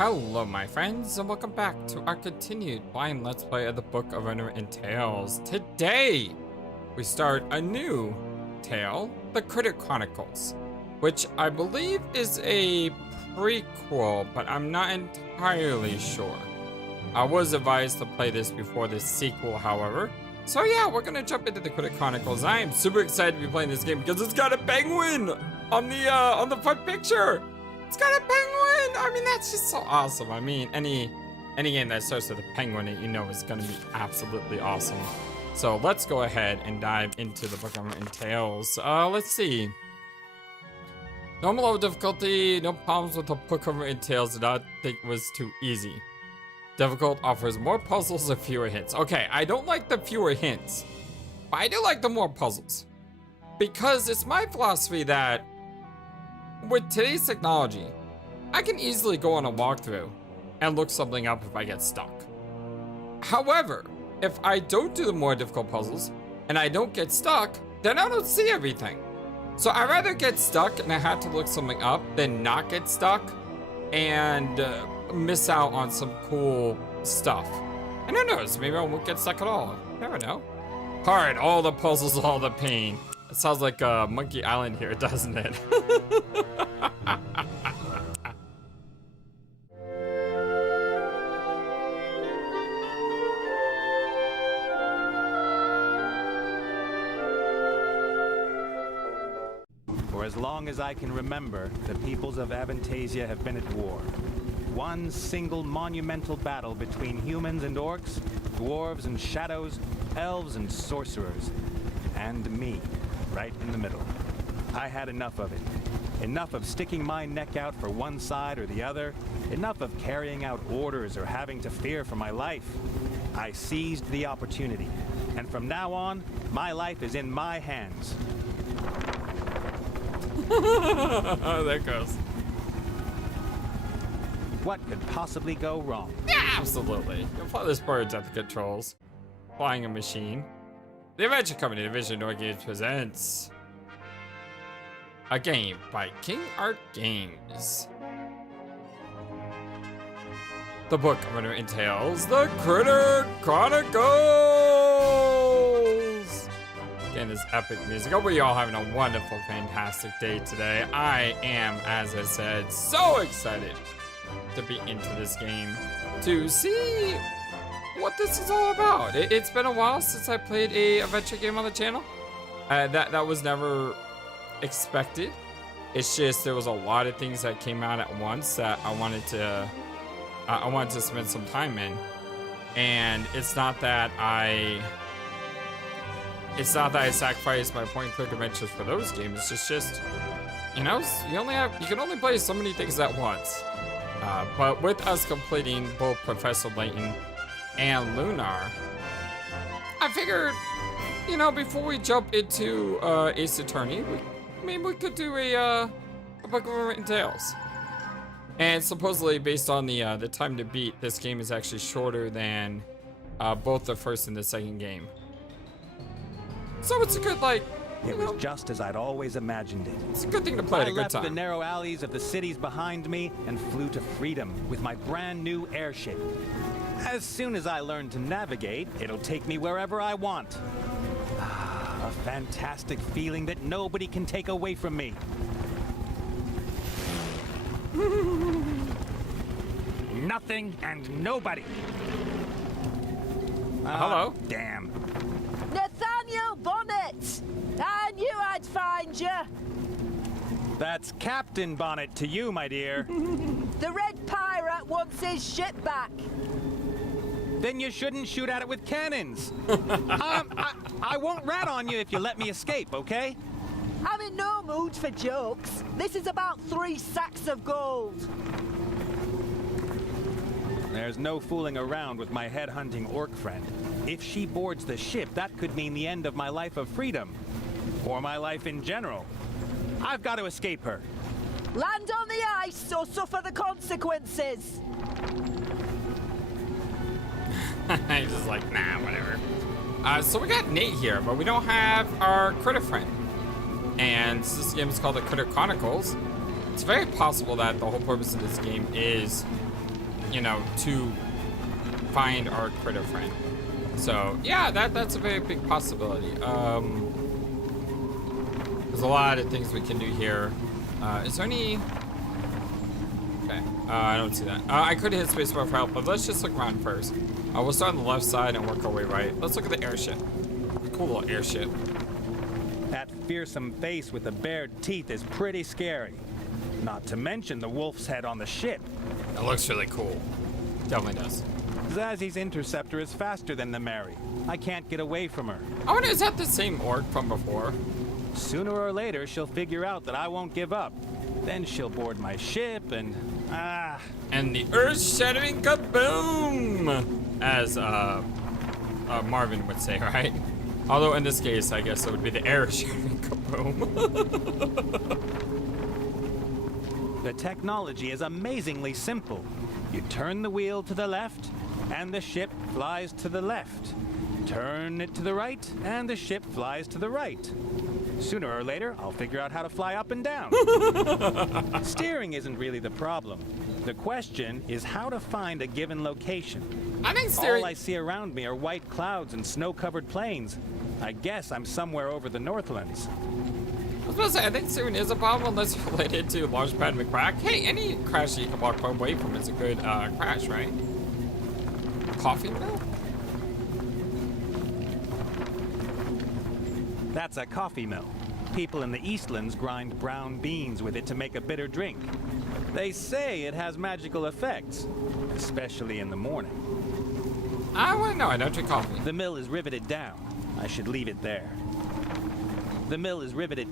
Hello my friends, and welcome back to our continued blind let's play of the Book of Unwritten Tales. Today, we start a new tale, the Critter Chronicles, which I believe is a prequel, but I'm not entirely sure. I was advised to play this before the sequel, however. So yeah, we're gonna jump into the Critter Chronicles. I am super excited to be playing this game because it's got a penguin on the front picture. It's got a penguin! I mean, that's just so awesome. I mean, any game that starts with a penguin, you know, is gonna be absolutely awesome. So let's go ahead and dive into the Book of Unwritten Tales. Let's see. Normal level difficulty, no problems with the Book of Unwritten Tales. Did not think it was too easy. Difficult offers more puzzles and fewer hints. Okay, I don't like the fewer hints, but I do like the more puzzles. Because it's my philosophy that with today's technology, I can easily go on a walkthrough and look something up if I get stuck. However, if I don't do the more difficult puzzles and I don't get stuck, then I don't see everything. So I'd rather get stuck and I have to look something up than not get stuck and miss out on some cool stuff. And who knows, maybe I won't get stuck at all. Never know. Hard, all the puzzles, all the pain. It sounds like Monkey Island here, doesn't it? For as long as I can remember, the peoples of Aventasia have been at war. One single monumental battle between humans and orcs, dwarves and shadows, elves and sorcerers, and me, right in the middle. I had enough of it. Enough of sticking my neck out for one side or the other. Enough of carrying out orders or having to fear for my life. I seized the opportunity, and from now on, my life is in my hands. There it goes. What could possibly go wrong? Yeah, absolutely. FlightlessBird's at the controls. Flying a machine. The Adventure Company Division Northlands presents a game by King Art Games. The Book of Unwritten Tales, the Critter Chronicles! Again, this epic music. Hope you all having a wonderful, fantastic day today. I am, as I said, so excited to be into this game, to see what this is all about. It's been a while since I played a adventure game on the channel. That was never expected. It's just there was a lot of things that came out at once that I wanted to spend some time in. And it's not that I sacrificed my point and click adventures for those games. It's just you know, you can only play so many things at once. But with us completing both Professor Layton and Lunar, I figured, you know, before we jump into Ace Attorney, maybe we could do a Book of Unwritten Tales. And supposedly, based on the time to beat, this game is actually shorter than both the first and the second game. So it's a good, like, It was just as I'd always imagined it. it's a good thing to play at a I good left the time. narrow alleys of the cities behind me and flew to freedom with my brand new airship. As soon as I learn to navigate, it'll take me wherever I want. A fantastic feeling that nobody can take away from me. Nothing and nobody. Hello. Damn. Nathaniel Bonnet! I knew I'd find you! That's Captain Bonnet to you, my dear. The Red Pirate wants his ship back! Then you shouldn't shoot at it with cannons. I won't rat on you if you let me escape, okay? I'm in no mood for jokes. This is about 3 sacks of gold. There's no fooling around with my head-hunting orc friend. If she boards the ship, that could mean the end of my life of freedom. Or my life in general. I've got to escape her. Land on the ice or suffer the consequences. He's just like, nah, whatever. So we got Nate here, but we don't have our critter friend. And this game is called the Critter Chronicles. It's very possible that the whole purpose of this game is you know, to find our critter friend. So yeah, that's a very big possibility. There's a lot of things we can do here. Is there any? Okay, I don't see that. I could hit spacebar for help, but let's just look around first. We'll start on the left side and work our way right. Let's look at the airship. Cool little airship. That fearsome face with the bared teeth is pretty scary. Not to mention the wolf's head on the ship. It looks really cool. Definitely does. Zazzy's interceptor is faster than the Mary. I can't get away from her. I wonder, is that the same orc from before? Sooner or later, she'll figure out that I won't give up. Then she'll board my ship and... And the earth-shattering kaboom! As, Marvin would say, right? Although in this case, I guess it would be the air-shattering kaboom. The technology is amazingly simple. You turn the wheel to the left, and the ship flies to the left. Turn it to the right, and the ship flies to the right. Sooner or later, I'll figure out how to fly up and down. Steering isn't really the problem. The question is how to find a given location. I think steering... All I see around me are white clouds and snow-covered plains. I guess I'm somewhere over the Northlands. I was about to say, I think steering is a problem unless it's related to Launchpad McCrack. Hey, any crash that you can walk away from is a good crash, right? Coffee mill? That's a coffee mill. People in the Eastlands grind brown beans with it to make a bitter drink. They say it has magical effects, especially in the morning. I wouldn't know. I don't drink coffee. The mill is riveted down. I should leave it there. The mill is riveted.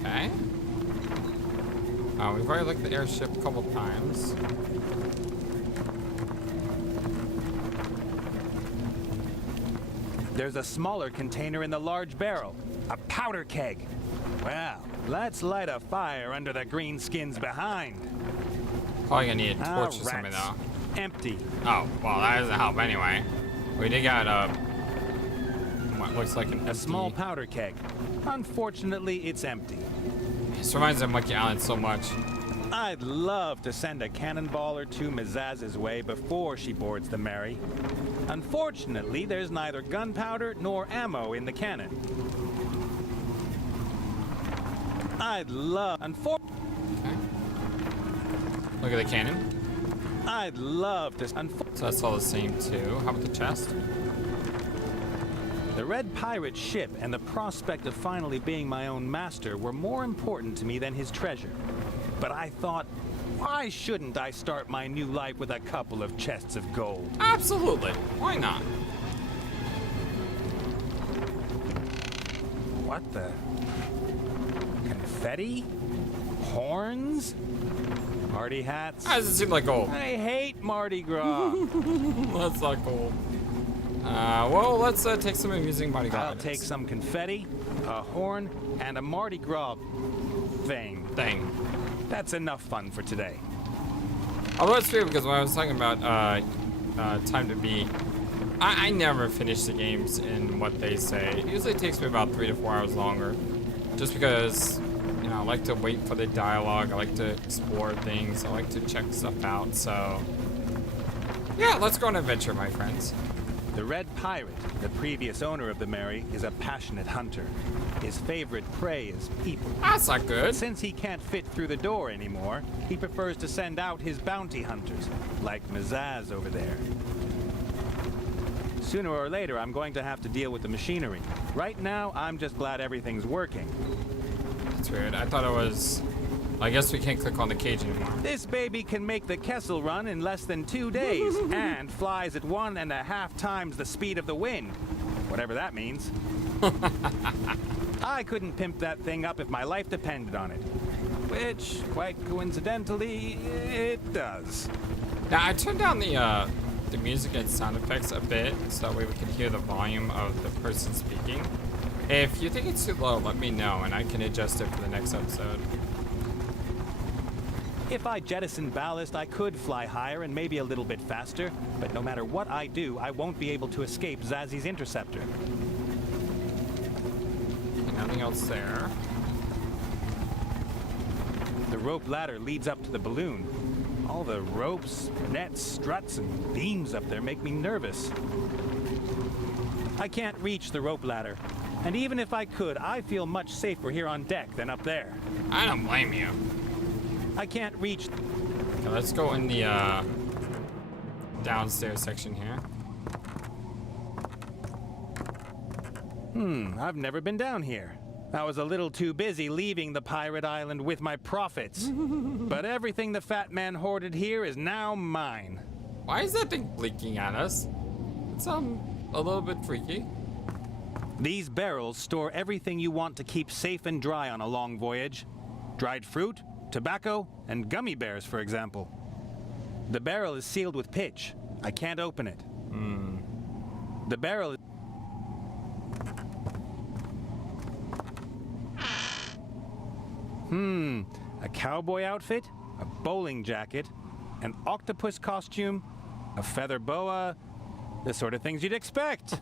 Okay. We've already looked at the airship a couple times. There's a smaller container in the large barrel. A powder keg. Well, let's light a fire under the green skins behind. Probably gonna need a torch or something though. Empty. Oh, well, that doesn't help anyway. We did got what looks like a small powder keg. Unfortunately, it's empty. This reminds me of Monkey Island so much. I'd love to send a cannonball or two Mizaz's way before she boards the Mary. Unfortunately, there's neither gunpowder nor ammo in the cannon. I'd love... Okay. Look at the cannon. I'd love to... So that's all the same too. How about the chest? The Red Pirate ship and the prospect of finally being my own master were more important to me than his treasure. But I thought, why shouldn't I start my new life with a couple of chests of gold? Absolutely. Why not? What the? Confetti? Horns? Party hats? That doesn't seem like gold. I hate Mardi Gras. That's not gold. Well, let's take some amusing Mardi Gras. I'll take some confetti, a horn, and a Mardi Gras thing. That's enough fun for today. Although it's weird because when I was talking about time to beat, I never finish the games in what they say. It usually takes me about 3 to 4 hours longer. Just because, you know, I like to wait for the dialogue, I like to explore things, I like to check stuff out, so... Yeah, let's go on an adventure, my friends. The Red Pirate, the previous owner of the Mary, is a passionate hunter. His favorite prey is people. That's not good. Since he can't fit through the door anymore, he prefers to send out his bounty hunters, like Mizaz over there. Sooner or later, I'm going to have to deal with the machinery. Right now, I'm just glad everything's working. That's weird. I thought it was... I guess we can't click on the cage anymore. This baby can make the Kessel run in less than 2 days and flies at 1.5 times the speed of the wind. Whatever that means. I couldn't pimp that thing up if my life depended on it. Which, quite coincidentally, it does. Now, I turned down the music and sound effects a bit, so that way we can hear the volume of the person speaking. If you think it's too low, let me know, and I can adjust it for the next episode. If I jettison ballast, I could fly higher and maybe a little bit faster, but no matter what I do, I won't be able to escape Zazzy's interceptor. Nothing else there. The rope ladder leads up to the balloon. All the ropes, nets, struts, and beams up there make me nervous. I can't reach the rope ladder. And even if I could, I feel much safer here on deck than up there. I don't blame you. I can't reach... Okay, let's go in the downstairs section here. I've never been down here. I was a little too busy leaving the pirate island with my profits. But everything the fat man hoarded here is now mine. Why is that thing blinking at us? It's a little bit freaky. These barrels store everything you want to keep safe and dry on a long voyage. Dried fruit, tobacco, and gummy bears, for example. The barrel is sealed with pitch. I can't open it. The barrel is... A cowboy outfit, a bowling jacket, an octopus costume, a feather boa, the sort of things you'd expect.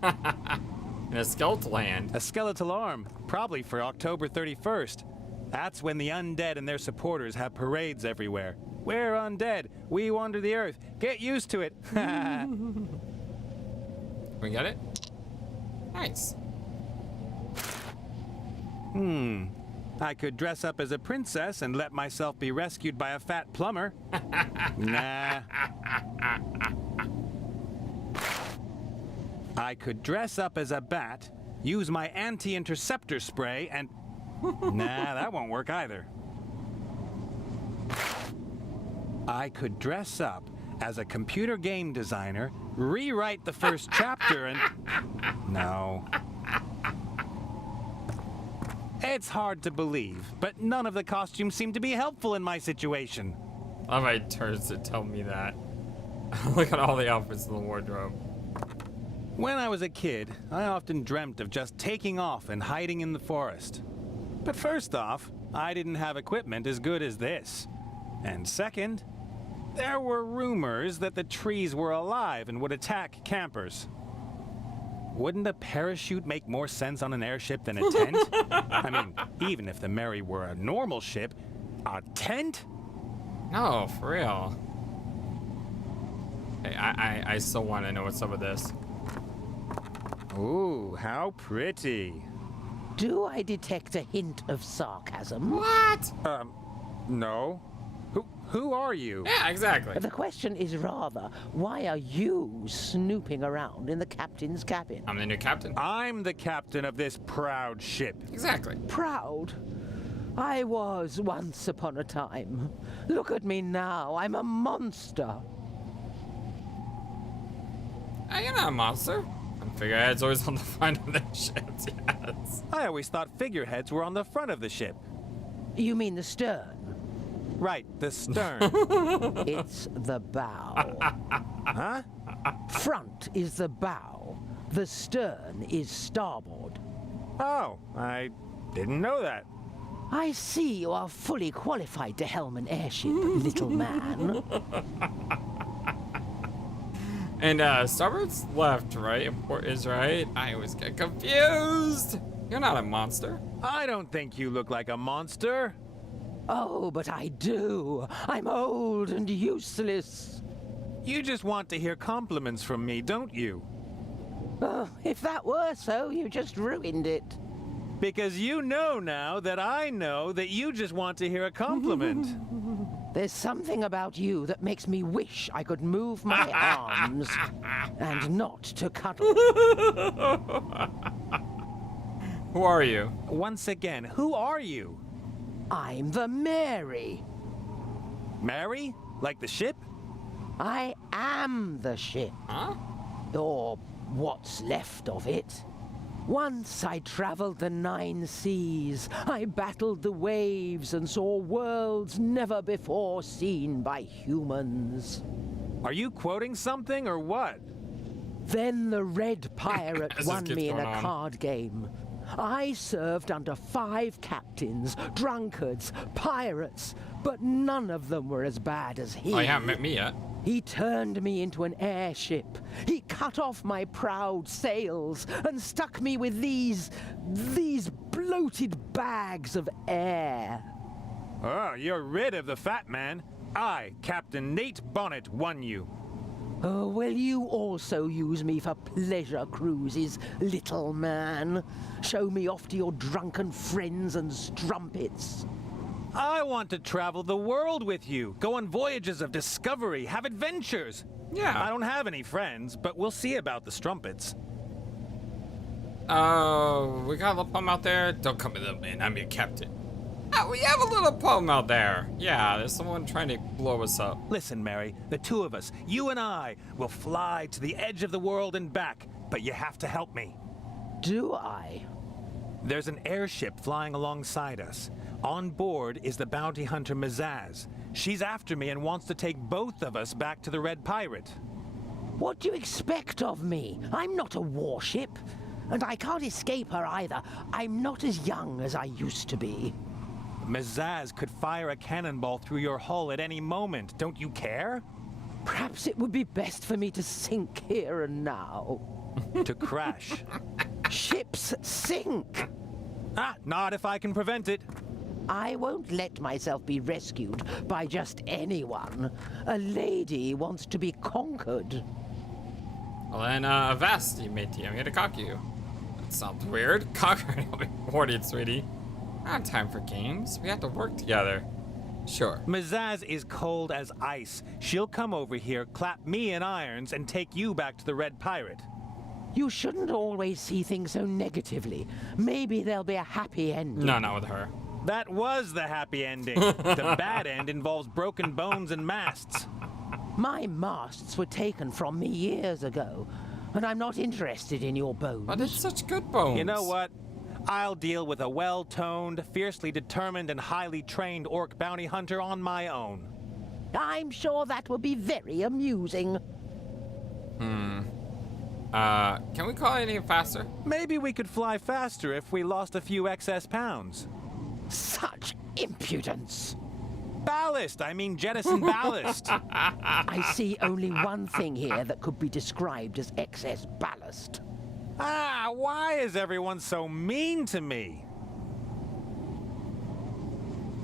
In a skeletal hand. A skeletal arm, probably for October 31st. That's when the undead and their supporters have parades everywhere. We're undead. We wander the earth. Get used to it. We get it? Nice. I could dress up as a princess and let myself be rescued by a fat plumber. Nah. I could dress up as a bat, use my anti-interceptor spray, and... Nah, that won't work either. I could dress up as a computer game designer, rewrite the first chapter, and... No. It's hard to believe, but none of the costumes seem to be helpful in my situation. I have my turns to tell me that. Look at all the outfits in the wardrobe. When I was a kid, I often dreamt of just taking off and hiding in the forest. But first off, I didn't have equipment as good as this. And second, there were rumors that the trees were alive and would attack campers. Wouldn't a parachute make more sense on an airship than a tent? I mean, even if the Mary were a normal ship, a tent? No, for real. Hey, I still want to know what's up with this. Ooh, how pretty. Do I detect a hint of sarcasm? What? No. Who are you? Yeah, exactly. The question is rather, why are you snooping around in the captain's cabin? I'm the new captain. I'm the captain of this proud ship. Exactly. Proud? I was once upon a time. Look at me now, I'm a monster. You're not a monster. And figurehead's always on the front of the ships, yes. I always thought figureheads were on the front of the ship. You mean the stern? Right, the stern. It's the bow. Huh? Front is the bow. The stern is starboard. Oh, I didn't know that. I see you are fully qualified to helm an airship, little man. And starboard's left, right? And port is right. I always get confused. You're not a monster. I don't think you look like a monster. Oh, but I do. I'm old and useless. You just want to hear compliments from me, don't you? Oh, if that were so, you just ruined it. Because you know now that I know that you just want to hear a compliment. There's something about you that makes me wish I could move my arms and not to cuddle. Who are you? Once again, who are you? I'm the Mary. Mary? Like the ship? I am the ship. Huh? Or what's left of it. Once I traveled the 9 seas. I battled the waves and saw worlds never before seen by humans. Are you quoting something or what? Then the Red Pirate This won keeps me in going a on. card game. I served under 5 captains, drunkards, pirates, but none of them were as bad as he. Oh, you haven't met me yet. He turned me into an airship. He cut off my proud sails and stuck me with these bloated bags of air. Oh, you're rid of the fat man. I, Captain Nate Bonnett, won you. Oh, will you also use me for pleasure cruises, little man? Show me off to your drunken friends and strumpets. I want to travel the world with you, go on voyages of discovery, have adventures. Yeah. I don't have any friends, but we'll see about the strumpets. Oh, we got a little problem out there. Don't come with them, man. I'm your captain. Oh, we have a little problem out there. Yeah, there's someone trying to blow us up. Listen, Mary, the two of us, you and I, will fly to the edge of the world and back, but you have to help me. Do I? There's an airship flying alongside us. On board is the bounty hunter Mage. She's after me and wants to take both of us back to the Red Pirate. What do you expect of me? I'm not a warship. And I can't escape her either. I'm not as young as I used to be. Mage could fire a cannonball through your hull at any moment. Don't you care? Perhaps it would be best for me to sink here and now. To crash. Ships sink! Not if I can prevent it. I won't let myself be rescued by just anyone. A lady wants to be conquered. Well then, Avast, matey. I'm here to cock you. That sounds weird. Conquering will be rewarded, sweetie. I don't have time for games. We have to work together. Sure. Mage is cold as ice. She'll come over here, clap me in irons, and take you back to the Red Pirate. You shouldn't always see things so negatively. Maybe there'll be a happy ending. No, not with her. That was the happy ending. The bad end involves broken bones and masts. My masts were taken from me years ago, and I'm not interested in your bones. But it's such good bones. You know what? I'll deal with a well-toned, fiercely determined, and highly trained orc bounty hunter on my own. I'm sure that will be very amusing. Can we call it any faster? Maybe we could fly faster if we lost a few excess pounds. Such impudence! Ballast! I mean jettison ballast! I see only one thing here that could be described as excess ballast. Why is everyone so mean to me?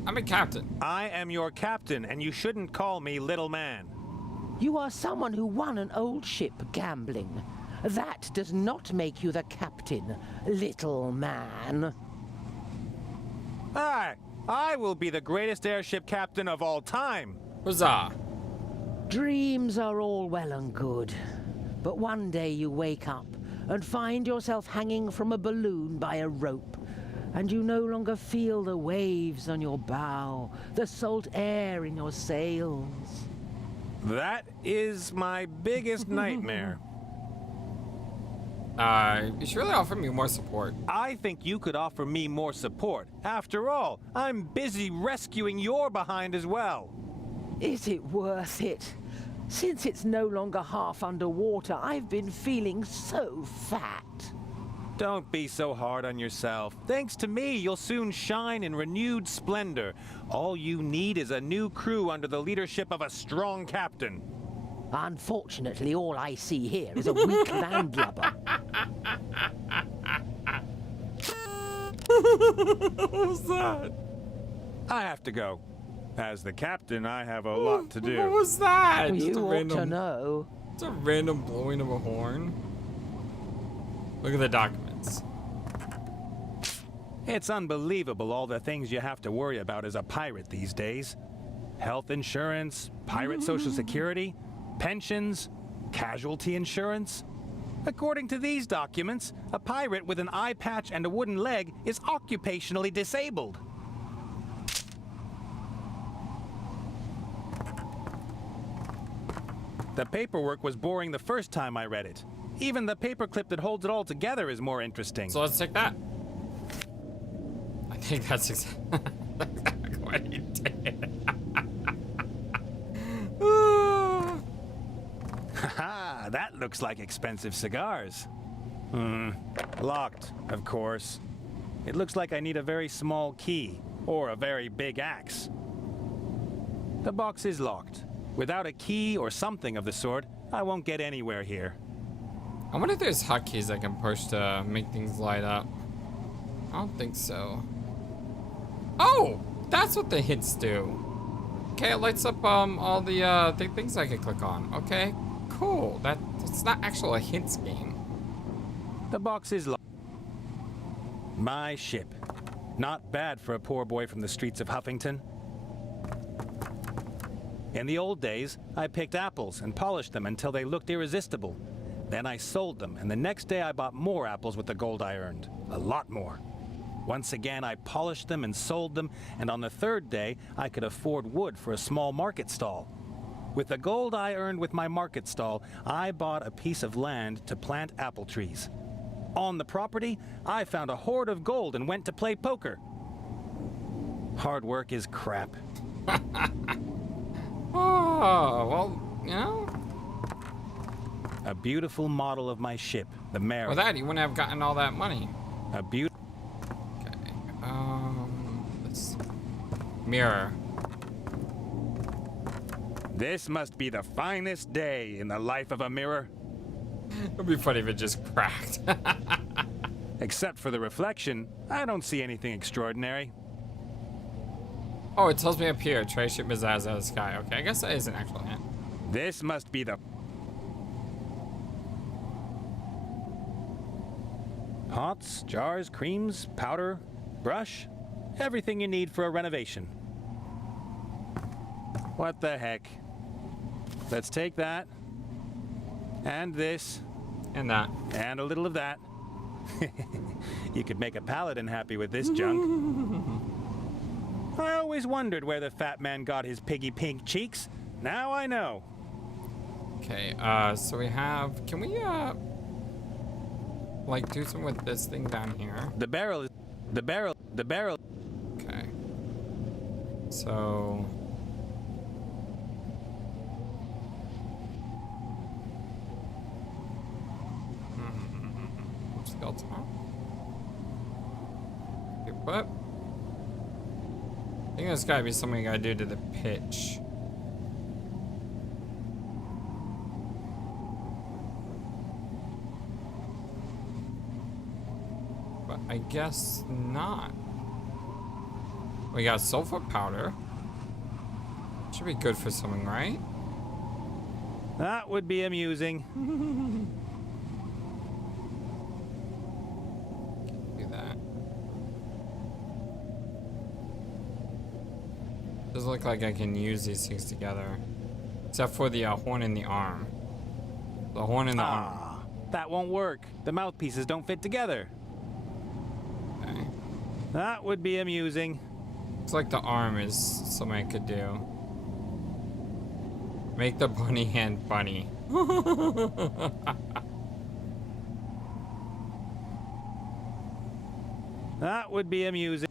I'm a captain. I am your captain, and you shouldn't call me little man. You are someone who won an old ship gambling. That does not make you the captain, little man. I will be the greatest airship captain of all time. Huzzah. Dreams are all well and good, but one day you wake up and find yourself hanging from a balloon by a rope, and you no longer feel the waves on your bow, the salt air in your sails. That is my biggest nightmare. You should really offer me more support. I think you could offer me more support. After all, I'm busy rescuing your behind as well. Is it worth it? Since it's no longer half underwater, I've been feeling so fat. Don't be so hard on yourself. Thanks to me, you'll soon shine in renewed splendor. All you need is a new crew under the leadership of a strong captain. Unfortunately, all I see here is a weak landlubber. What was that? I have to go. As the captain, I have a lot to do. What was that? Just You a ought random, to know. It's a random blowing of a horn. Look at the documents. It's unbelievable all the things you have to worry about as a pirate these days. Health insurance, pirate social security, pensions, casualty insurance. According to these documents, a pirate with an eye patch and a wooden leg is occupationally disabled. The paperwork was boring the first time I read it. Even the paperclip that holds it all together is more interesting. So let's take that. I think that's exactly what he did. Haha, that looks like expensive cigars. Locked, of course. It looks like I need a very small key, or a very big axe. The box is locked. Without a key or something of the sort, I won't get anywhere here. I wonder if there's hotkeys I can push to make things light up. I don't think so. Oh, that's what the hits do. okay, it lights up all the things I can click on. Okay, cool. It's not actually a hints game. The box is locked. My ship. Not bad for a poor boy from the streets of Huffington. In the old days, I picked apples and polished them until they looked irresistible. Then I sold them, and the next day I bought more apples with the gold I earned. A lot more. Once again, I polished them and sold them, and on the third day, I could afford wood for a small market stall. With the gold I earned with my market stall, I bought a piece of land to plant apple trees. On the property, I found a hoard of gold and went to play poker. Hard work is crap. Oh, well, you know. A beautiful model of my ship, the Mary. Without you wouldn't have gotten all that money. A beautiful. Okay. Let's mirror. This must be the finest day in the life of a mirror. It'd be funny if it just cracked. Except for the reflection, I don't see anything extraordinary. Oh, it tells me up here, tray ship is out of the sky. Okay, I guess that is an actual hint. This must be the... Pots, jars, creams, powder, brush, everything you need for a renovation. What the heck? Let's take that, and this, And that. and a little of that. You could make a paladin happy with this junk. I always wondered where the fat man got his piggy pink cheeks. Now I know. Okay, so we have, can we, like do something with this thing down here? The barrel. Okay. So. Skeleton. Okay, but I think there's gotta be something I gotta do to the pitch. But I guess not. We got sulfur powder. Should be good for something, right? That would be amusing. Do that. Doesn't look like I can use these things together. Except for the horn in the arm. The horn in the arm. Ah, that won't work. The mouthpieces don't fit together. Okay. That would be amusing. Looks like the arm is something I could do. Make the bunny hand bunny. That would be amusing.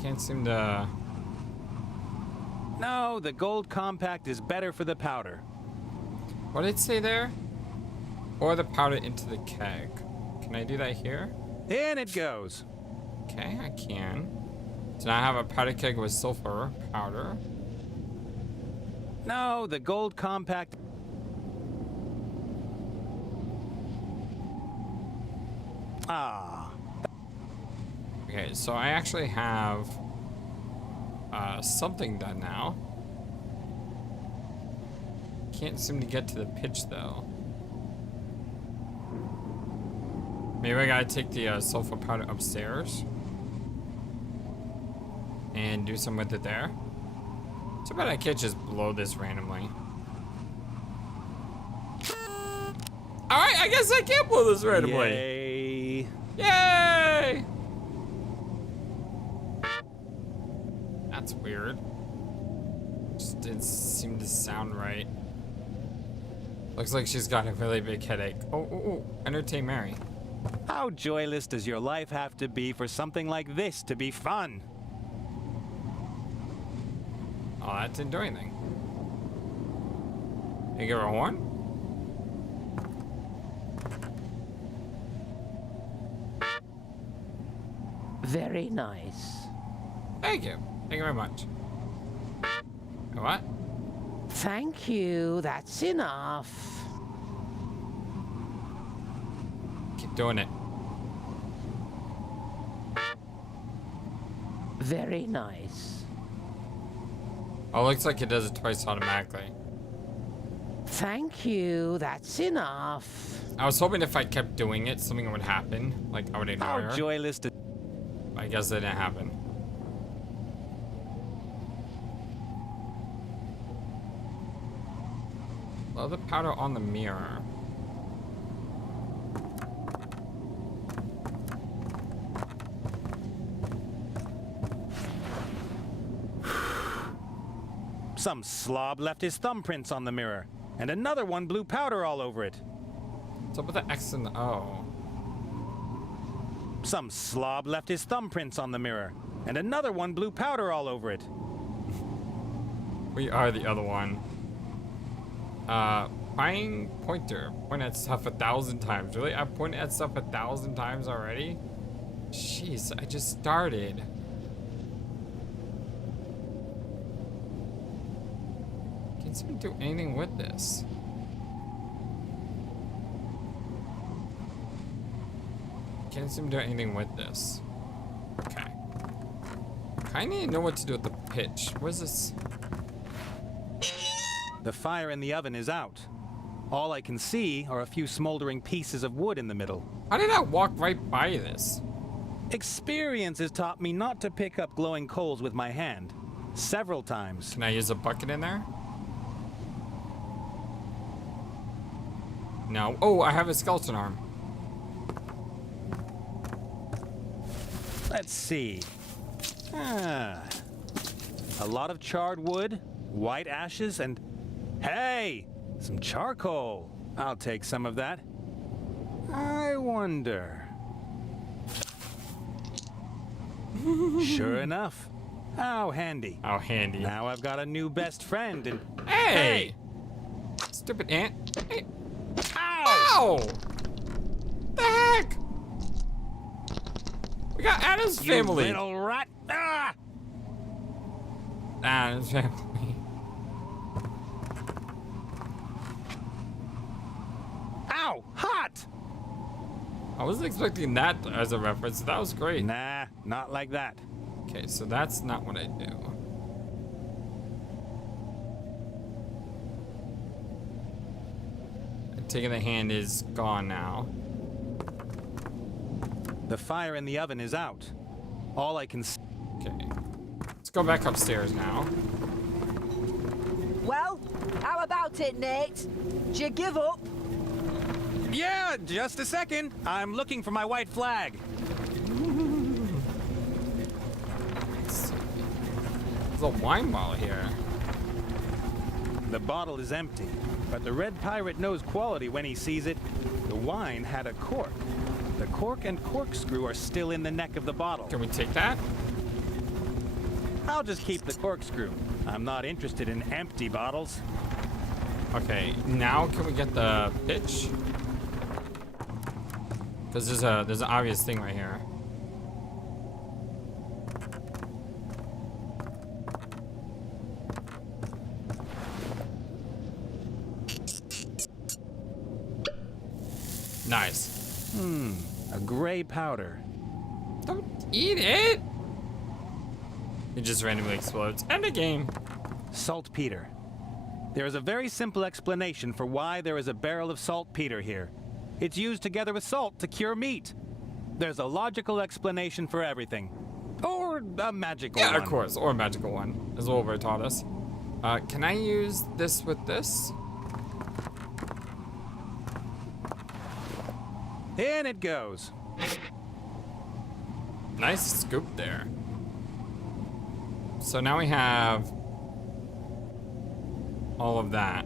Can't seem to. No, the gold compact is better for the powder. What did it say there? Pour the powder into the keg. Can I do that here? In it goes. Okay, I can. So now I have a powder keg with sulfur powder. No, the gold compact. Ah. Okay, so I actually have something done now. Can't seem to get to the pitch though. Maybe I gotta take the sulfur powder upstairs and do something with it there. Too bad I can't just blow this randomly. Alright, I guess I can't blow this randomly. Yay. Yay! That's weird. Just didn't seem to sound right. Looks like she's got a really big headache. Oh, entertain Mary. How joyless does your life have to be for something like this to be fun? Oh, that didn't do anything. You give her a horn? Very nice. Thank you. Thank you very much. What? Thank you, that's enough. Keep doing it. Very nice. Oh, looks like it does it twice automatically. Thank you, that's enough. I was hoping if I kept doing it, something would happen. Like, I would ignore How her. joyless to... I guess it didn't happen. Blow the powder on the mirror. Some slob left his thumbprints on the mirror, and another one blew powder all over it. What's up with the X and the O? Some slob left his thumbprints on the mirror, and another one blew powder all over it. We are the other one. Prying pointer. Point at stuff 1,000 times. Really? I've pointed at stuff 1,000 times already? Jeez, I just started. Can't seem to do anything with this. Can't seem to do anything with this. Okay. I need to know what to do with the pitch. What is this? The fire in the oven is out. All I can see are a few smoldering pieces of wood in the middle. How did I walk right by this? Experience has taught me not to pick up glowing coals with my hand. Several times. Can I use a bucket in there? No. Oh, I have a skeleton arm. Let's see. A lot of charred wood, white ashes, and... Hey! Some charcoal. I'll take some of that. I wonder... Sure enough. How handy. How handy. Now I've got a new best friend and... Hey! Stupid ant. Hey. Ow! Ow! The heck? We got Adam's You family. little rat! Ah! Adam's family. Ow! Hot! I wasn't expecting that as a reference. That was great. Nah, not like that. Okay, so that's not what I do. Taking the hand is gone now. The fire in the oven is out. All I can see... Okay. Let's go back upstairs now. Well, how about it, Nate? Do you give up? Yeah, just a second. I'm looking for my white flag. Let's see. There's a wine bottle here. The bottle is empty, but the red pirate knows quality when he sees it. The wine had a cork. The cork and corkscrew are still in the neck of the bottle. Can we take that? I'll just keep the corkscrew. I'm not interested in empty bottles. Okay, now can we get the pitch? Because there's an obvious thing right here. Nice. A gray powder. Don't eat it! It just randomly explodes. End the game. Saltpeter. There is a very simple explanation for why there is a barrel of saltpeter here. It's used together with salt to cure meat. There's a logical explanation for everything. Or a magical one. Yeah, of course. Or a magical one, as Wilbur taught us. Can I use this with this? In it goes. Nice scoop there. So now we have all of that.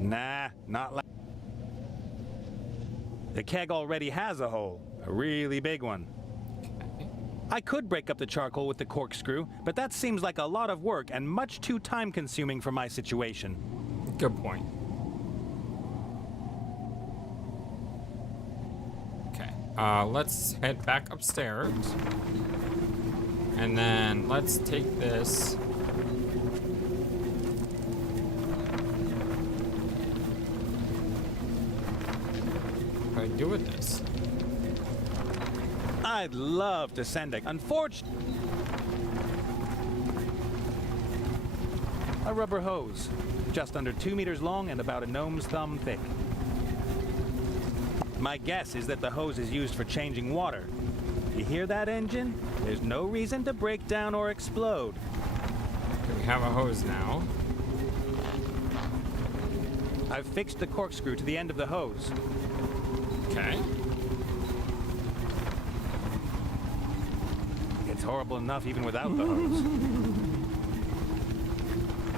Nah, not like... The keg already has a hole. A really big one. Okay. I could break up the charcoal with the corkscrew, but that seems like a lot of work and much too time-consuming for my situation. Good point. Okay. Let's head back upstairs. And then let's take this. What do I do with this? I'd love to send a... Unfortunately... A rubber hose, just under 2 meters long and about a gnome's thumb thick. My guess is that the hose is used for changing water. You hear that, engine? There's no reason to break down or explode. We have a hose now. I've fixed the corkscrew to the end of the hose. Okay. It's horrible enough even without the hose.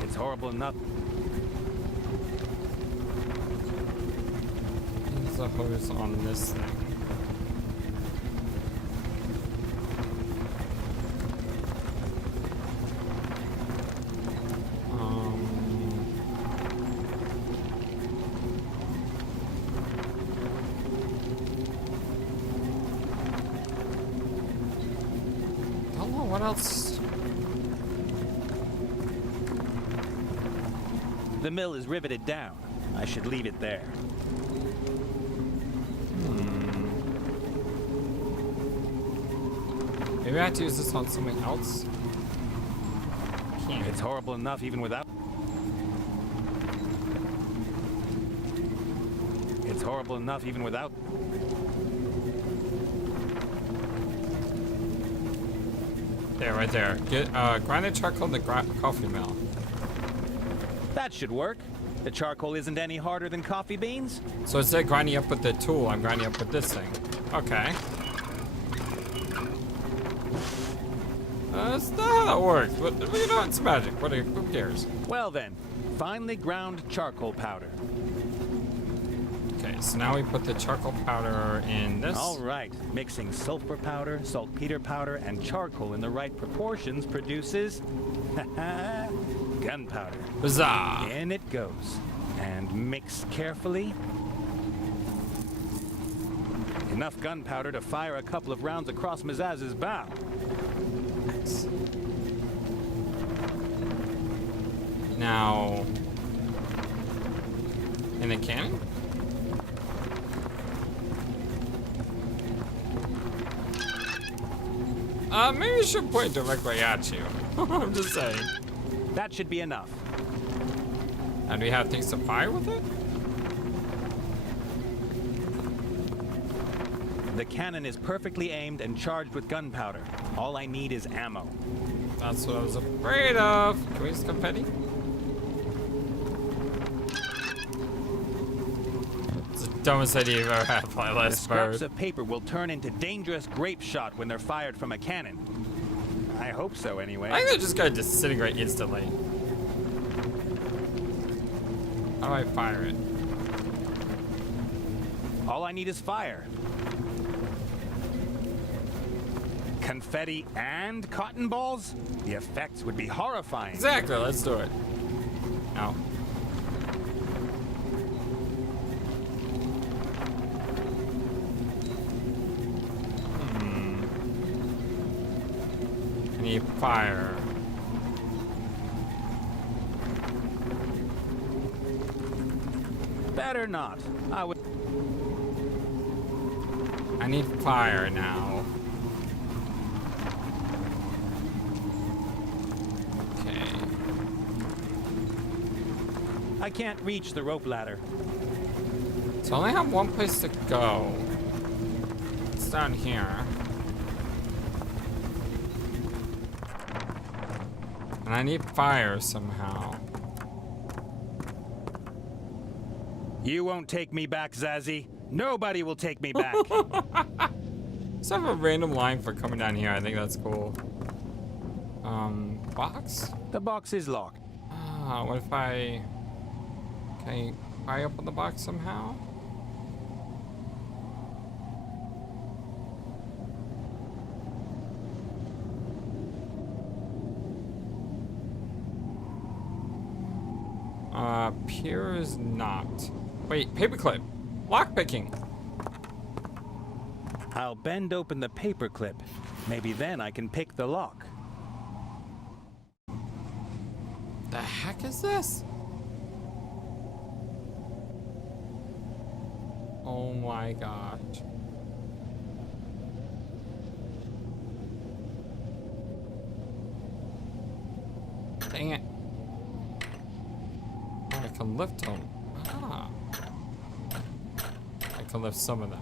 It's horrible enough. There's a hose on this thing. What else? The mill is riveted down. I should leave it there. Maybe I have to use this on something else. Can't. It's horrible enough even without. It's horrible enough even without. There, right there. Get grinded charcoal in the coffee mill. That should work. The charcoal isn't any harder than coffee beans. So instead of grinding up with the tool, I'm grinding up with this thing. Okay. That's not how that works. But you know, it's magic. Who cares? Well then, finely ground charcoal powder. Okay, so now we put the charcoal powder in this. All right, mixing sulfur powder, saltpeter powder, and charcoal in the right proportions produces gunpowder. Huzzah! In it goes. And mix carefully. Enough gunpowder to fire a couple of rounds across Mazaz's bow. Now, in the cannon? Maybe you should point directly at you. I'm just saying. That should be enough. And we have things to fire with it? The cannon is perfectly aimed and charged with gunpowder. All I need is ammo. That's what I was afraid of. Can we use confetti? It's the dumbest idea you've ever had, The Flightless scraps Bird. of paper will turn into dangerous grape shot when they're fired from a cannon. I hope so, anyway. I think they're just gonna disintegrate instantly. How do I fire it? All I need is fire. Confetti and cotton balls? The effects would be horrifying. Exactly, let's do it. Now. I need fire. Better not. I need fire now. Okay. I can't reach the rope ladder. So I only have one place to go. It's down here. And I need fire somehow. You won't take me back, Zazzy. Nobody will take me back. Let's have a random line for coming down here. I think that's cool. Box? The box is locked. Ah, what if I... Can I pry open the box somehow? Appears not. Wait, paperclip. Lockpicking. I'll bend open the paperclip. Maybe then I can pick the lock. The heck is this? Oh my gosh. Dang it. can lift them. Ah. I can lift some of them.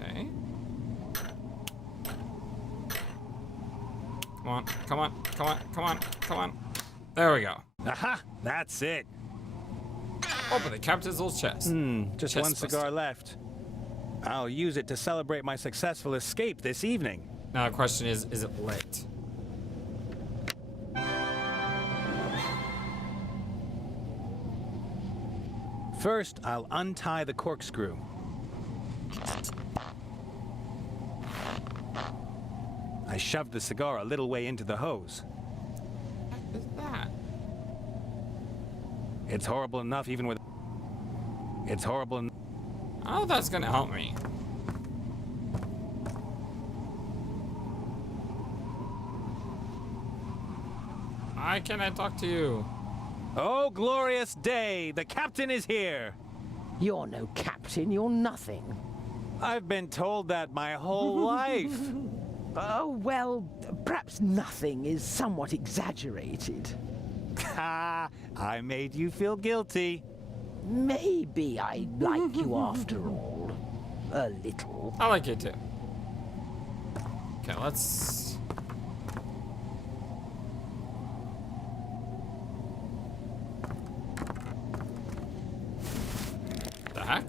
Okay. Come on, come on, come on, come on, come on. There we go. Aha! That's it. Open the captain's little chest. Just Chest one cigar left. I'll use it to celebrate my successful escape this evening. Now the question is it lit? First, I'll untie the corkscrew. I shoved the cigar a little way into the hose. What is that? It's horrible enough even with... It's horrible Oh, that's gonna help me. Hi, can I talk to you? Oh, glorious day! The captain is here! You're no captain, you're nothing. I've been told that my whole life. Oh, well, perhaps nothing is somewhat exaggerated. Ha! I made you feel guilty. Maybe I like you after all. A little. I like it too. Okay, let's... The heck?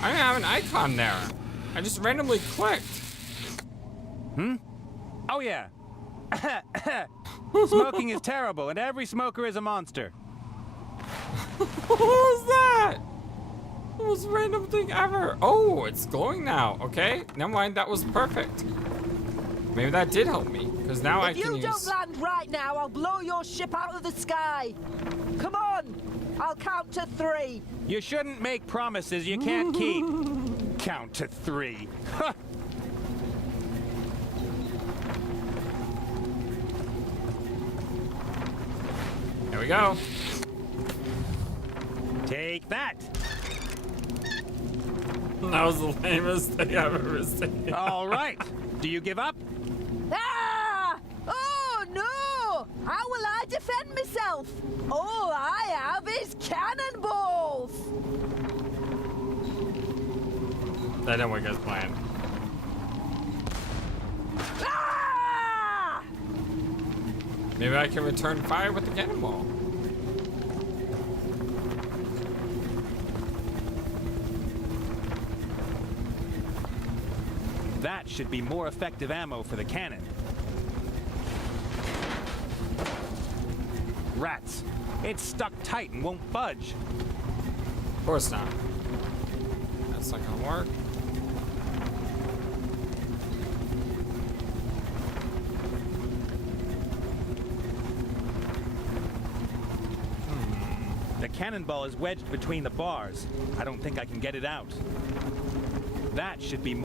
I didn't have an icon there. I just randomly clicked. Oh yeah. Smoking is terrible, and every smoker is a monster. What was that? The most random thing ever. Oh, it's glowing now. Okay, never mind. That was perfect. Maybe that did help me, because now I If can you use... don't land right now, I'll blow your ship out of the sky. Come on. I'll count to 3. You shouldn't make promises you can't keep. Count to 3. Huh. There we go. Take that. That was the lamest thing I've ever seen. All right. Do you give up? Ah! Oh, no! How will I defend myself? All I have is cannonballs! That didn't work as planned. Ah! Maybe I can return fire with the cannonball. That should be more effective ammo for the cannon. Rats. It's stuck tight and won't budge. Of course not. That's not gonna work. The cannonball is wedged between the bars. I don't think I can get it out. That should be...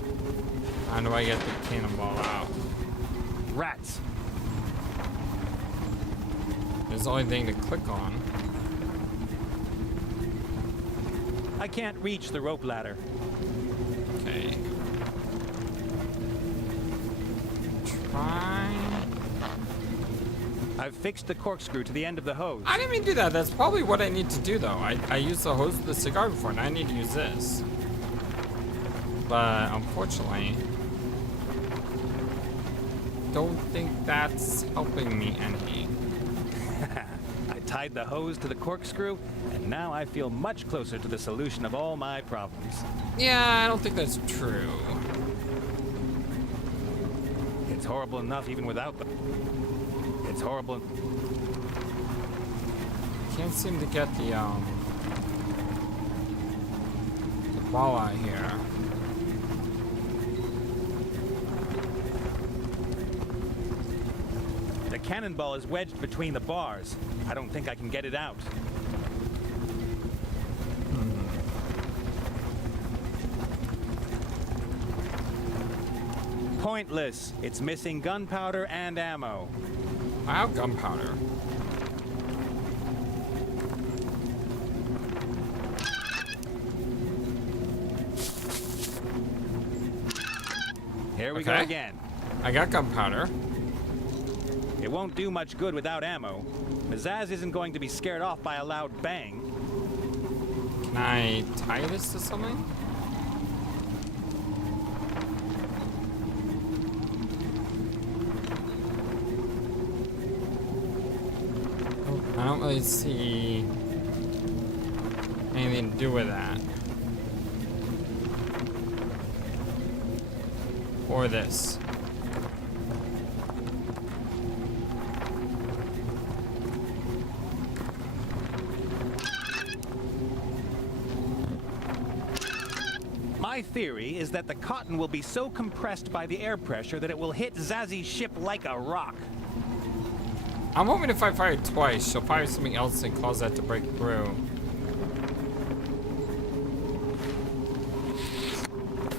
How do I get the cannonball out? Rats. There's the only thing to click on. I can't reach the rope ladder. Okay. Try. I've fixed the corkscrew to the end of the hose. I didn't even do that. That's probably what I need to do, though. I used the hose of the cigar before, and I need to use this. But unfortunately, don't think that's helping me any. I tied the hose to the corkscrew, and now I feel much closer to the solution of all my problems. Yeah, I don't think that's true. It's horrible enough even without them. It's horrible. Can't seem to get the ball out here. The cannonball is wedged between the bars. I don't think I can get it out. Pointless. It's missing gunpowder and ammo. I have gunpowder. There we go Okay. again. I got gunpowder. It won't do much good without ammo. Mazaz isn't going to be scared off by a loud bang. Can I tie this to something? Oh, I don't really see anything to do with that. Or this. My theory is that the cotton will be so compressed by the air pressure that it will hit Zazzy's ship like a rock. I'm hoping if I fire it twice, she'll fire something else and cause that to break through.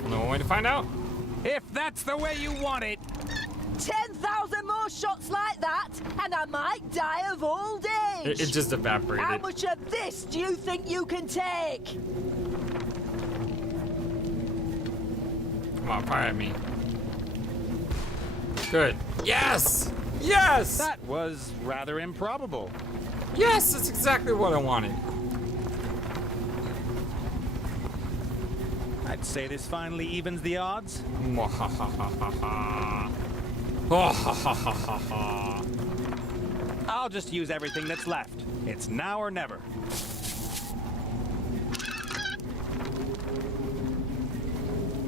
No way to find out. If that's the way you want it. 10,000 more shots like that, and I might die of old age. It just evaporated. How much of this do you think you can take? Come on, fire at me. Good. Yes! Yes! That was rather improbable. Yes, that's exactly what I wanted. I'd say this finally evens the odds. Mwahahahaha. I'll just use everything that's left. It's now or never.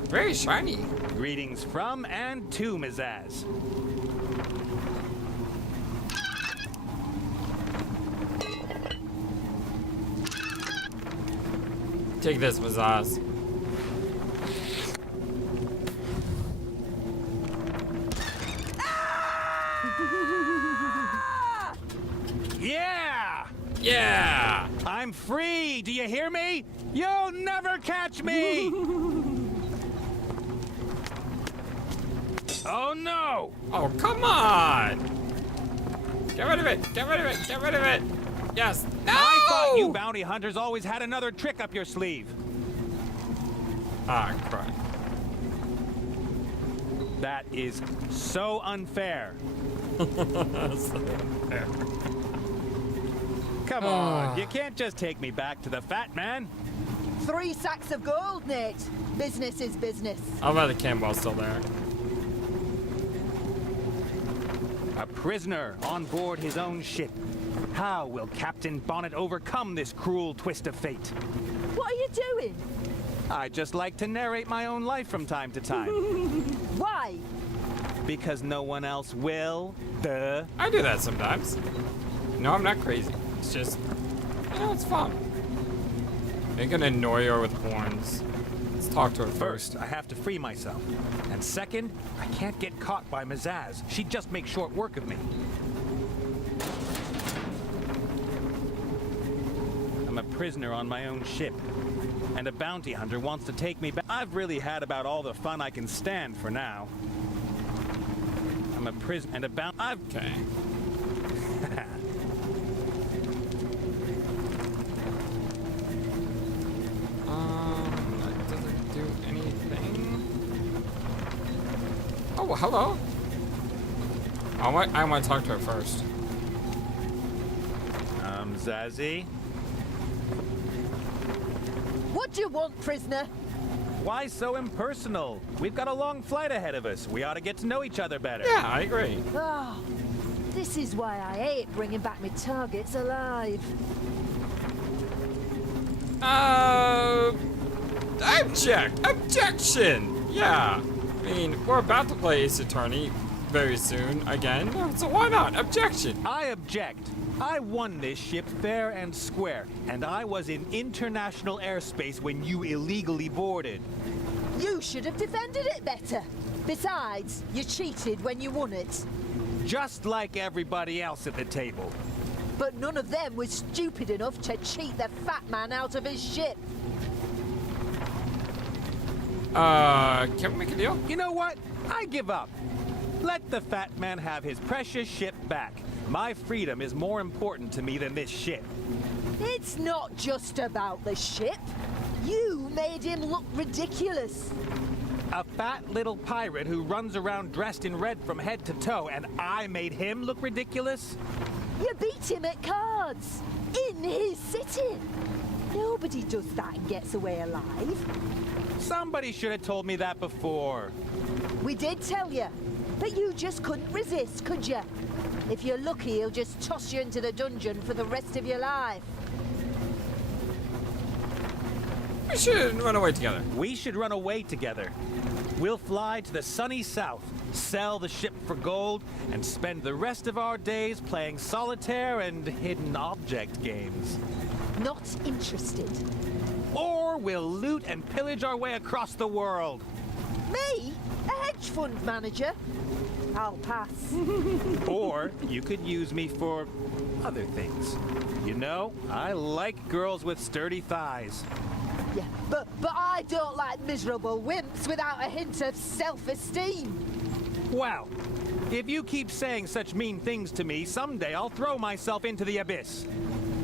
Very shiny. Greetings from and to Mazaz. Take this, Mazaz. Yeah! Yeah! I'm free! Do you hear me? You'll never catch me! Oh no! Oh, come on! Get rid of it! Get rid of it! Get rid of it! Yes! No! I thought you bounty hunters always had another trick up your sleeve. Ah, crap. That is so unfair. Come on, you can't just take me back to the fat man. 3 sacks of gold, Nate. Business is business. I'll bet the Campbell's still there. A prisoner on board his own ship. How will Captain Bonnet overcome this cruel twist of fate? What are you doing? I just like to narrate my own life from time to time. Why? Because no one else will. Duh. I do that sometimes. No, I'm not crazy. It's just, you know, it's fun. Ain't gonna annoy her with horns. Let's talk to her first. First, I have to free myself. And second, I can't get caught by Mazaz. She'd just make short work of me. I'm a prisoner on my own ship. And a bounty hunter wants to take me back. I've really had about all the fun I can stand for now. I'm a prisoner and a bounty. Okay. That doesn't do anything. Oh, hello. I want to talk to her first. Zazzy? What do you want, prisoner? Why so impersonal? We've got a long flight ahead of us. We ought to get to know each other better. Yeah, I agree. Oh, this is why I hate bringing back my targets alive. Objection! Yeah. I mean, we're about to play Ace Attorney very soon again, so why not? Objection! I object. I won this ship fair and square, and I was in international airspace when you illegally boarded. You should have defended it better. Besides, you cheated when you won it. Just like everybody else at the table. But none of them was stupid enough to cheat the fat man out of his ship. Can we make a deal? You know what? I give up. Let the fat man have his precious ship back. My freedom is more important to me than this ship. It's not just about the ship. You made him look ridiculous. A fat little pirate who runs around dressed in red from head to toe, and I made him look ridiculous? You beat him at cards in his city. Nobody does that and gets away alive. Somebody should have told me that before. We did tell you, but you just couldn't resist, could you? If you're lucky, he'll just toss you into the dungeon for the rest of your life. We should run away together. We should run away together. We'll fly to the sunny south, sell the ship for gold, and spend the rest of our days playing solitaire and hidden object games. Not interested. Or we'll loot and pillage our way across the world. Me? A hedge fund manager? I'll pass. Or you could use me for other things. You know, I like girls with sturdy thighs. Yeah, but I don't like miserable wimps without a hint of self-esteem. Well, if you keep saying such mean things to me, someday I'll throw myself into the abyss.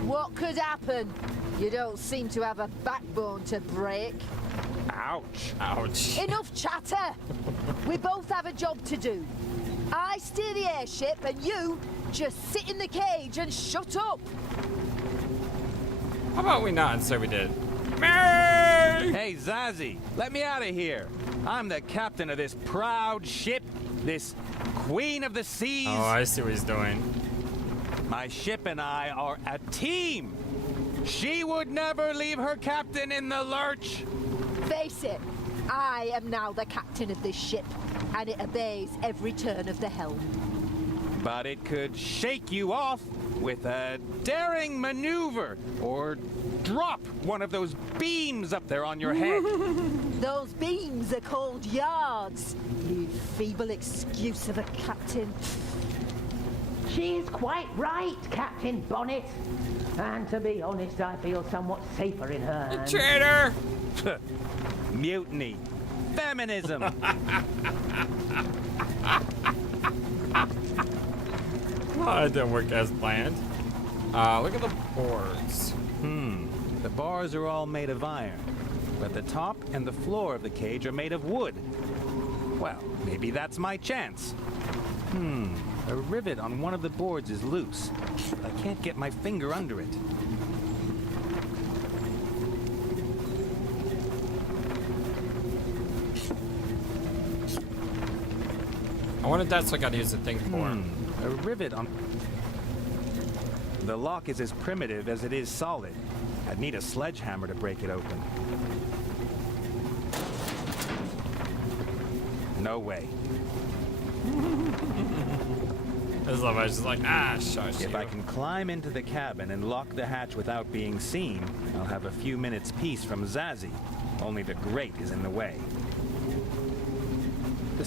What could happen? You don't seem to have a backbone to break. Ouch. Ouch. Enough chatter! We both have a job to do. I steer the airship and you just sit in the cage and shut up. How about we not and say we did? Mage! Hey, Zazie, let me out of here. I'm the captain of this proud ship, this queen of the seas. Oh, I see what he's doing. My ship and I are a team. She would never leave her captain in the lurch. Face it, I am now the captain of this ship, and it obeys every turn of the helm. But it could shake you off with a daring maneuver, or drop one of those beams up there on your head. Those beams are called yards. You feeble excuse of a captain. She's quite right, Captain Bonnet. And to be honest, I feel somewhat safer in her hands. Traitor! Mutiny. Feminism. Oh, it didn't work as planned. Look at the boards. The bars are all made of iron, but the top and the floor of the cage are made of wood. Well, maybe that's my chance. A rivet on one of the boards is loose. I can't get my finger under it. I wonder if that's what I gotta use the thing for. A rivet on... The lock is as primitive as it is solid. I'd need a sledgehammer to break it open. No way. I just love it. I was just like, ah, shush. If you. I can climb into the cabin and lock the hatch without being seen, I'll have a few minutes peace from Zazie. Only the grate is in the way. The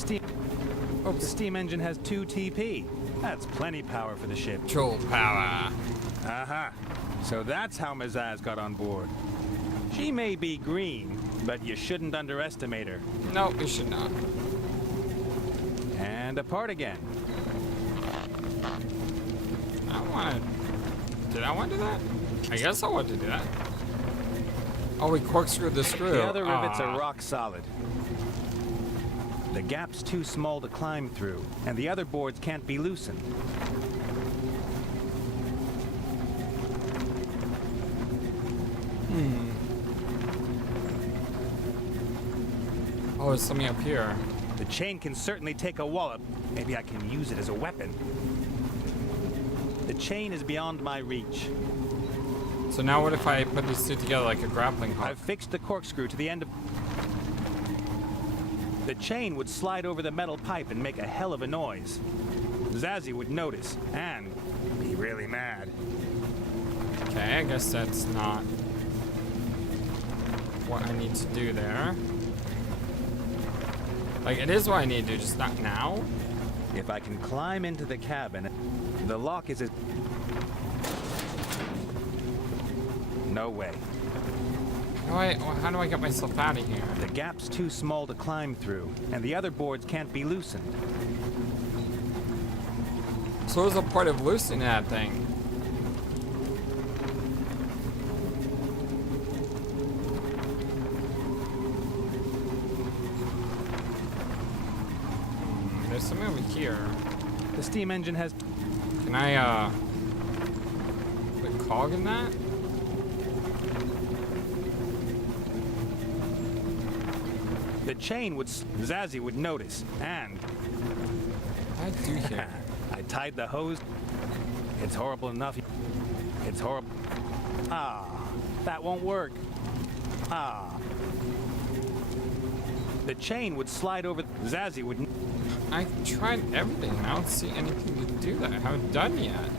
steam engine has 2 TP. That's plenty power for the ship. Troll power. Aha. So that's how Mazaz got on board. She may be green, but you shouldn't underestimate her. No, you should not. And apart again. I want to... Did I want to do that? I guess I want to do that. Oh, we corkscrewed the screw. The other rivets Ah. are rock solid. The gap's too small to climb through, and the other boards can't be loosened. Oh, there's something up here. The chain can certainly take a wallop. Maybe I can use it as a weapon. The chain is beyond my reach. So now what if I put these two together like a grappling hook? I've fixed the corkscrew to the end of... The chain would slide over the metal pipe and make a hell of a noise. Zazie would notice, and be really mad. Okay, I guess that's not what I need to do there. Like, it is what I need to do, just not now. If I can climb into the cabin, the lock is... No way. How do I get myself out of here? The gap's too small to climb through, and the other boards can't be loosened. So what was the point of loosening that thing? there's something over here. The steam engine has... Can I, put a cog in that? The chain would... Zazzy would notice, and... I do hear. I tied the hose. It's horrible enough. It's horrible. Ah, that won't work. Ah. The chain would slide over... Zazzy would... I tried everything. I don't see anything to do that. I haven't done yet.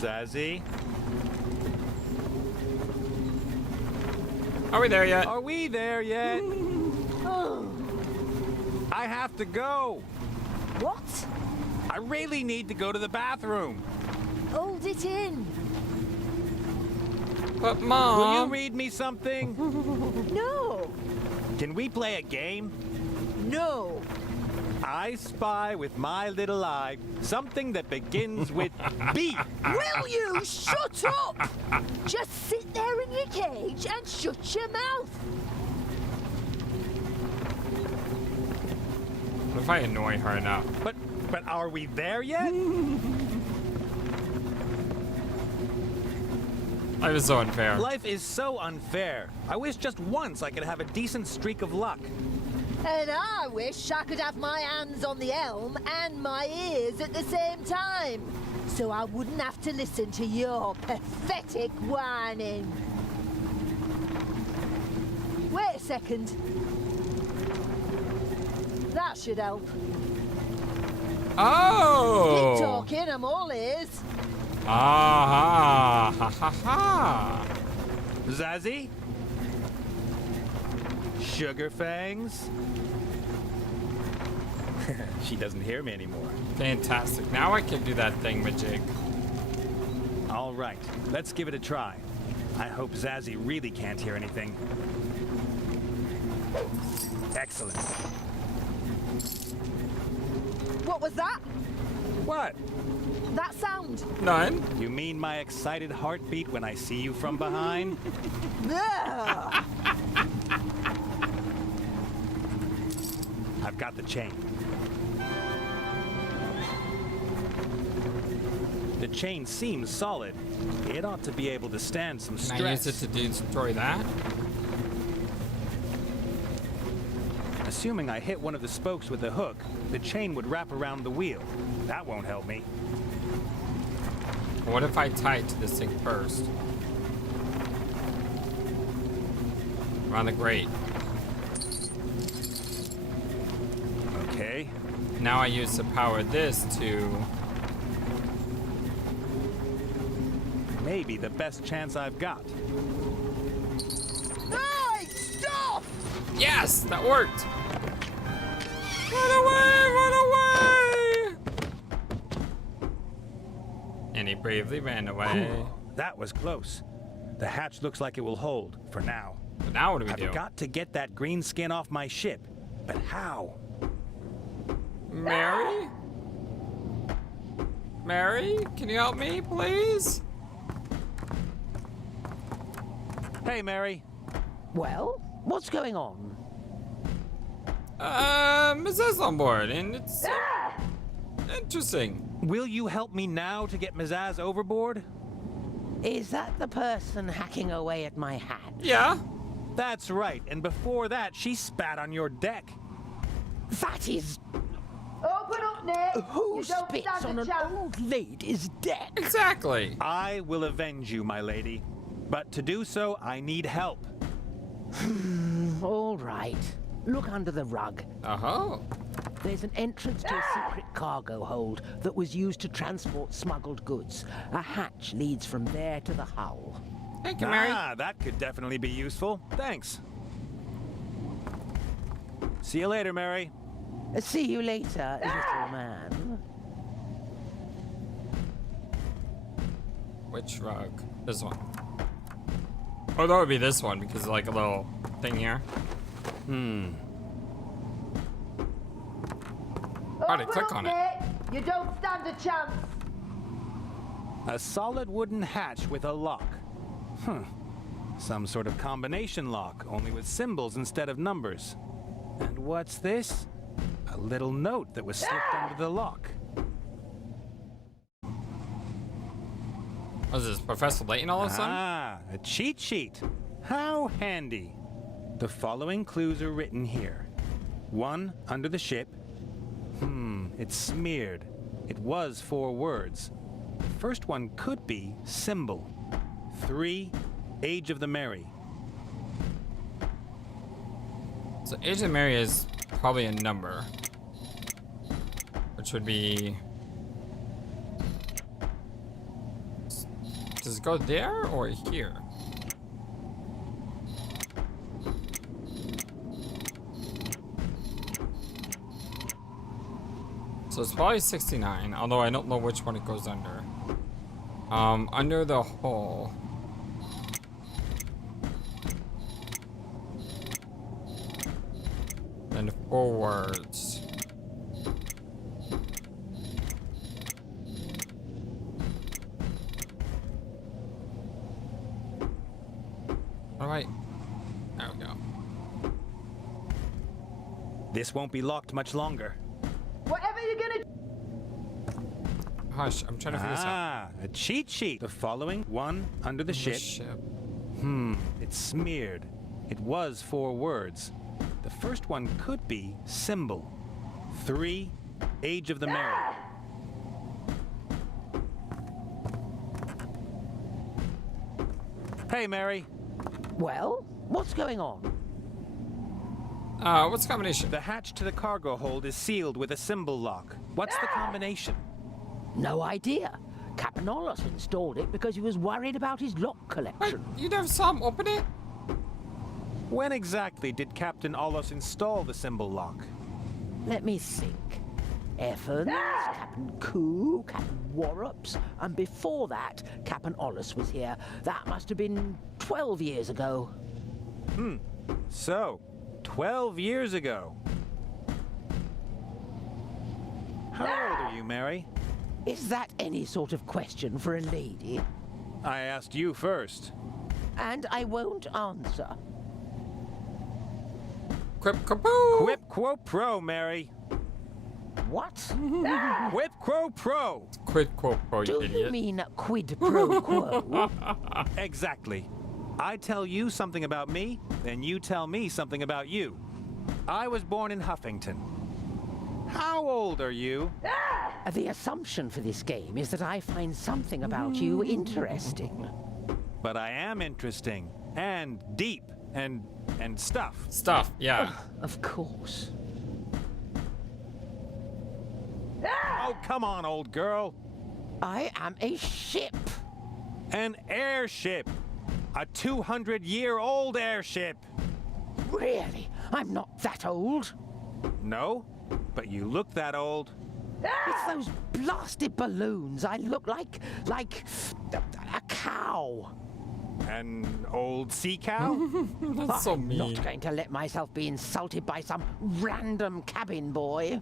Zazzy? Are we there yet? Are we there yet? Oh, I have to go. what? I really need to go to the bathroom. Hold it in. But Will you Mom, read me something? No, Can we play a game? no. I spy with my little eye something that begins with B. Will you shut up? Just sit there in your cage and shut your mouth. what if I annoy her enough? But are we there yet? Life is so unfair. Life is so unfair. I wish just once I could have a decent streak of luck. And I wish I could have my hands on the helm and my ears at the same time, so I wouldn't have to listen to your pathetic whining. Wait a second. That should help. Oh! Keep talking, I'm all ears. Ah ha ha ha! Zazzy? Sugar fangs? She doesn't hear me anymore. Fantastic. Now I can do that thing, Majig. All right, let's give it a try. I hope Zazzy really can't hear anything. Excellent. What was that? What? That sound? None. You mean my excited heartbeat when I see you from behind? Ugh. I've got the chain. The chain seems solid. It ought to be able to stand some Can I use stress. it to destroy that? Assuming I hit one of the spokes with the hook, the chain would wrap around the wheel. That won't help me. What if I tie it to this thing first? Around the grate. Okay. Now I use to power this to... Maybe the best chance I've got. Hey, stop! Yes! That worked! Run away! Run away! And he bravely ran away. That was close. The hatch looks like it will hold, for now. But now what do we I've do? got to get that green skin off my ship. But how? Mary? Mary? Can you help me, please? Hey, Mary. Well, what's going on? Mrs. on board, and it's interesting. Will you help me now to get Mizaz overboard? Is that the person hacking away at my hat? Yeah. That's right. And before that, she spat on your deck. That is... Open up, Nate. Who You don't spits stand on a an chance. old lady's deck? Exactly. I will avenge you, my lady. But to do so, I need help. All right. Look under the rug. Oh. There's an entrance to a secret cargo hold that was used to transport smuggled goods. A hatch leads from there to the hull. Thank you, Mary. Ah, that could definitely be useful. Thanks. See you later, Mary. See you later, little man. Which rug? This one. Oh, that would be this one because like a little thing here. Hard to Open click up, on it. Nate. You don't stand a chance. A solid wooden hatch with a lock. Some sort of combination lock, only with symbols instead of numbers. And what's this? A little note that was slipped under the lock. Was this Professor Layton all of a sudden? Ah, a cheat sheet. How handy. The following clues are written here. 1 under the ship. It's smeared. It was 4 words. The first one could be symbol. 3, Age of the Merry. So Age of Mary is probably a number, which would be. Does it go there or here? So it's probably 69, although I don't know which one it goes under. Under the hull. And 4 words. Alright. There we go. This won't be locked much longer. Whatever you're gonna. Hush, I'm trying to figure this out. Ah, a cheat sheet. The following 1 under the ship. It's smeared. It was 4 words. The first one could be symbol. 3, Age of the Merry. Hey, Mary. Well, what's going on? What's the combination? The hatch to the cargo hold is sealed with a symbol lock. What's the combination? No idea. Captain Ollos installed it because he was worried about his lock Wait, collection. you never saw him open it? When exactly did Captain Ollos install the symbol lock? Let me think. Evans, Captain Koo, Captain Warrups, and before that, Captain Ollos was here. That must have been 12 years ago. So, 12 years ago. How old are you, Mary? Is that any sort of question for a lady? I asked you first. And I won't answer. Quip kapoo! Quip quo pro, Mary. What? Quip quo pro. Quid quo pro, you Do you idiot. mean quid pro quo? Exactly. I tell you something about me, then you tell me something about you. I was born in Huffington. How old are you? The assumption for this game is that I find something about you interesting. But I am interesting and deep and stuff. Stuff, yeah. Of course. Oh, come on, old girl. I am a ship. An airship. A 200-year-old airship. Really? I'm not that old. No, but you look that old. It's those blasted balloons. I look like a cow. An old sea cow? That's so I'm mean. not going to let myself be insulted by some random cabin boy.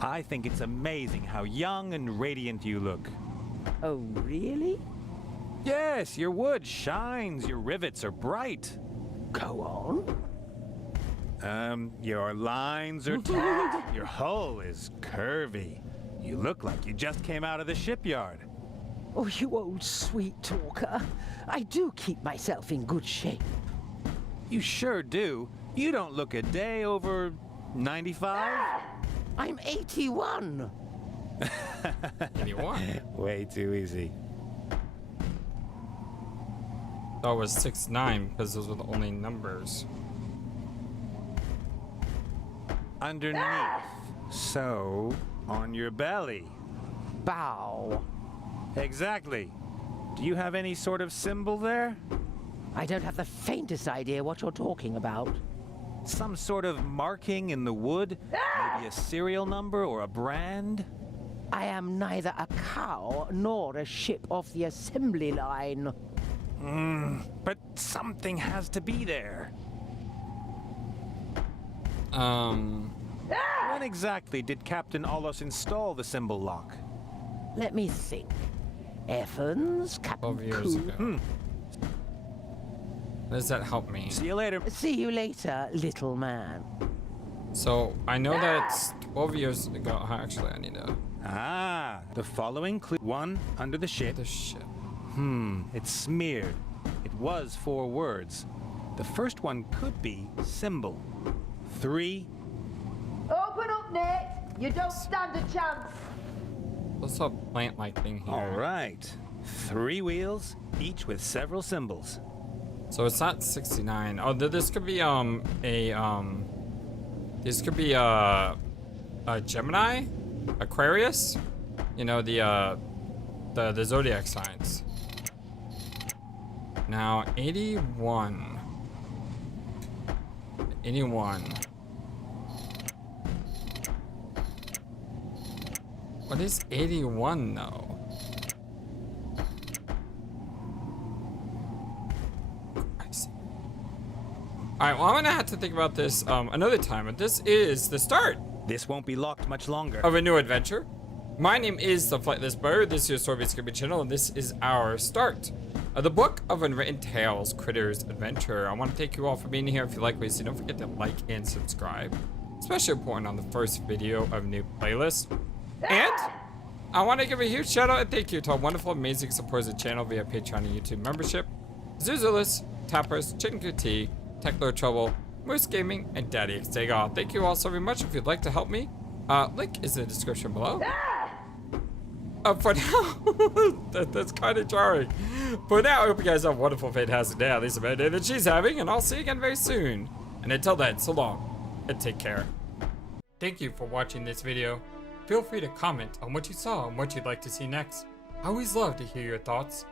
I think it's amazing how young and radiant you look. Oh, really? Yes, your wood shines, your rivets are bright. Go on. Your lines are taut, your hull is curvy. You look like you just came out of the shipyard. Oh, you old sweet talker. I do keep myself in good shape. You sure do. You don't look a day over 95? I'm 81. 81. Way too easy. That was 69 because those were the only numbers. Underneath. So, on your belly. Bow. Exactly. Do you have any sort of symbol there? I don't have the faintest idea what you're talking about. Some sort of marking in the wood? Maybe a serial number or a brand? I am neither a cow nor a ship off the assembly line. But something has to be there. When exactly did Captain Ollos install the symbol lock? Let me think. Evans, Captain 12 years Koo. ago. does that help me? See you later. See you later, little man. So I know that's 12 years ago. Actually, I need to. Ah, the following clue. 1 under the ship. The ship. It's smeared. It was 4 words. The first one could be symbol. 3. Open up, Nate. You don't stand a chance. What's a plant-like thing here? All right. 3 wheels, each with several symbols. So it's not 69. Oh, this could be this could be a Gemini, Aquarius. You know, the zodiac signs. Now 81. 81. What is 81 though? Alright, well, I'm gonna have to think about this another time, but this is the start This won't be locked much longer. of a new adventure. My name is the FlightlessBird, this is your story-based gaming channel, and this is our start of the Book of Unwritten Tales, Critter's Adventure. I want to thank you all for being here. If you like what you see, don't forget to like and subscribe. Especially important on the first video of new playlist. And I want to give a huge shout out and thank you to our wonderful, amazing supporters of the channel via Patreon and YouTube membership. Zuzulus, Tappers, Chicken Tea, Techno Trouble, Moose Gaming, and Daddy Xtega. Thank you all so very much. If you'd like to help me, link is in the description below. For now, that's kind of jarring. For now, I hope you guys have a wonderful, fantastic day, at least a better day than she's having, and I'll see you again very soon. And until then, so long, and take care. Thank you for watching this video. Feel free to comment on what you saw and what you'd like to see next. I always love to hear your thoughts.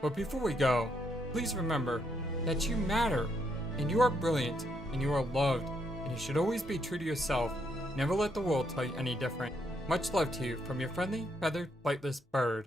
But before we go, please remember that you matter, and you are brilliant, and you are loved, and you should always be true to yourself. Never let the world tell you any different. Much love to you from your friendly, feathered, flightless bird.